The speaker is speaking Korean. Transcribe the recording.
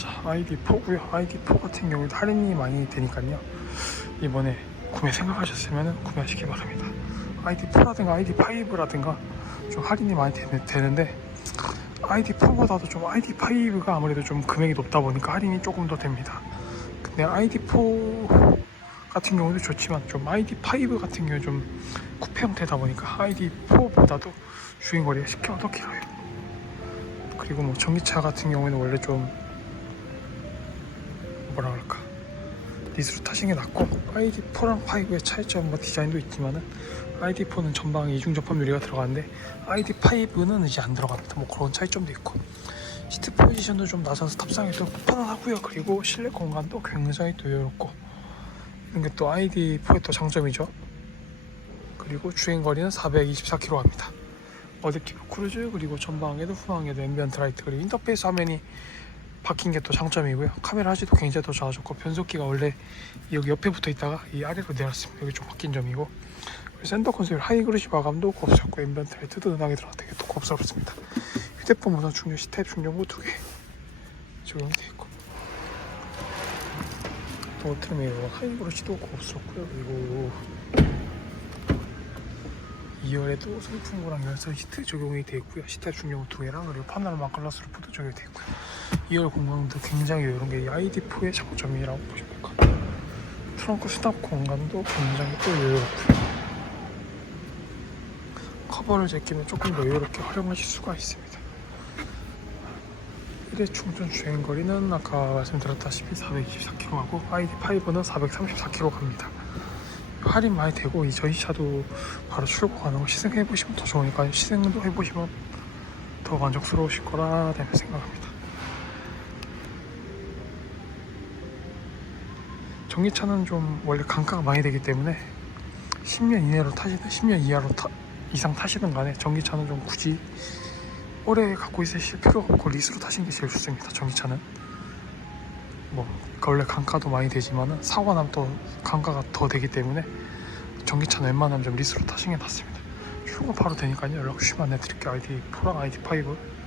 자, ID4고요. ID4 같은 경우도 할인이 많이 되니까요. 이번에 구매 생각하셨으면 구매하시기 바랍니다. ID4라든가 ID5라든가 좀 할인이 많이 되, 되는데 ID4보다도 좀 ID5가 아무래도 좀 금액이 높다 보니까 할인이 조금 더 됩니다. 근데 ID4 같은 경우도 좋지만 좀 ID5 같은 경우 좀 쿠페 형태다 보니까 ID4보다도 주행거리가 쉽게 더 길어요. 그리고 뭐 전기차 같은 경우에는 원래 좀 뭐라 그럴까 리스로 타시는 게 낫고 ID4랑 5의 차이점 뭐 디자인도 있지만은 ID4는 전방에 이중 접합 유리가 들어가는데 ID5는 이제 안 들어갑니다. 뭐 그런 차이점도 있고 시트 포지션도 좀 낮아서 탑승하기도 편안하고요. 그리고 실내 공간도 굉장히 또 여유롭고 이런 게 또 ID4의 또 장점이죠. 그리고 주행 거리는 424km 합니다. 어댑티브 크루즈 그리고 전방에도 후방에도 앰비언트 라이트 그리고 인터페이스 화면이 바뀐 게 또 장점이고요. 카메라 화질도 굉장히 더 좋아졌고 변속기가 원래 여기 옆에 붙어 있다가 이 아래로 내렸습니다. 여기 좀 바뀐 점이고 센터 콘솔 하이그루시 마감도 고급스럽고 앰비언트 라이트도 은하게 들어가 되게 또 고급스럽습니다. 휴대폰 무선 충전 시 타입 충전구 두개 되어 있고 또 트림이고 하이그루시도 고급스럽고요. 그리고 2열에도 송풍구랑 열선 시트 적용이 되어 있고요. 시트 중용 두 개랑 그리고 파노라마 글라스 루프도 적용이 되어 있고요. 2열 공간도 굉장히 이런 게 ID4의 장점이라고 보시면 될 것 같아요. 트렁크 수납 공간도 굉장히 또 여유롭고요. 커버를 제끼면 조금 더 여유롭게 활용하실 수가 있습니다. 1회 충전 주행 거리는 아까 말씀드렸다시피 424km하고 ID5는 434km 갑니다. 할인 많이 되고 이 전시차도 바로 출고 가능하고 시승해 보시면 더 좋으니까 시승도 해 보시면 더 만족스러우실 거라 네, 생각합니다. 전기차는 좀 원래 강가가 많이 되기 때문에 10년 이내로 타시든 10년 이하로 타, 이상 타시든 간에 전기차는 좀 굳이 오래 갖고 있으실 필요가 없고 리스로 타시는 게 제일 좋습니다. 전기차는 뭐 원래 강가도 많이 되지만은 사고 나면 또 강가가 더 되기 때문에 전기차는 웬만하면 좀 리스로 타시는 게 낫습니다. 출고 바로 되니까요. 연락 주시면 안내드릴게요. ID4랑 ID5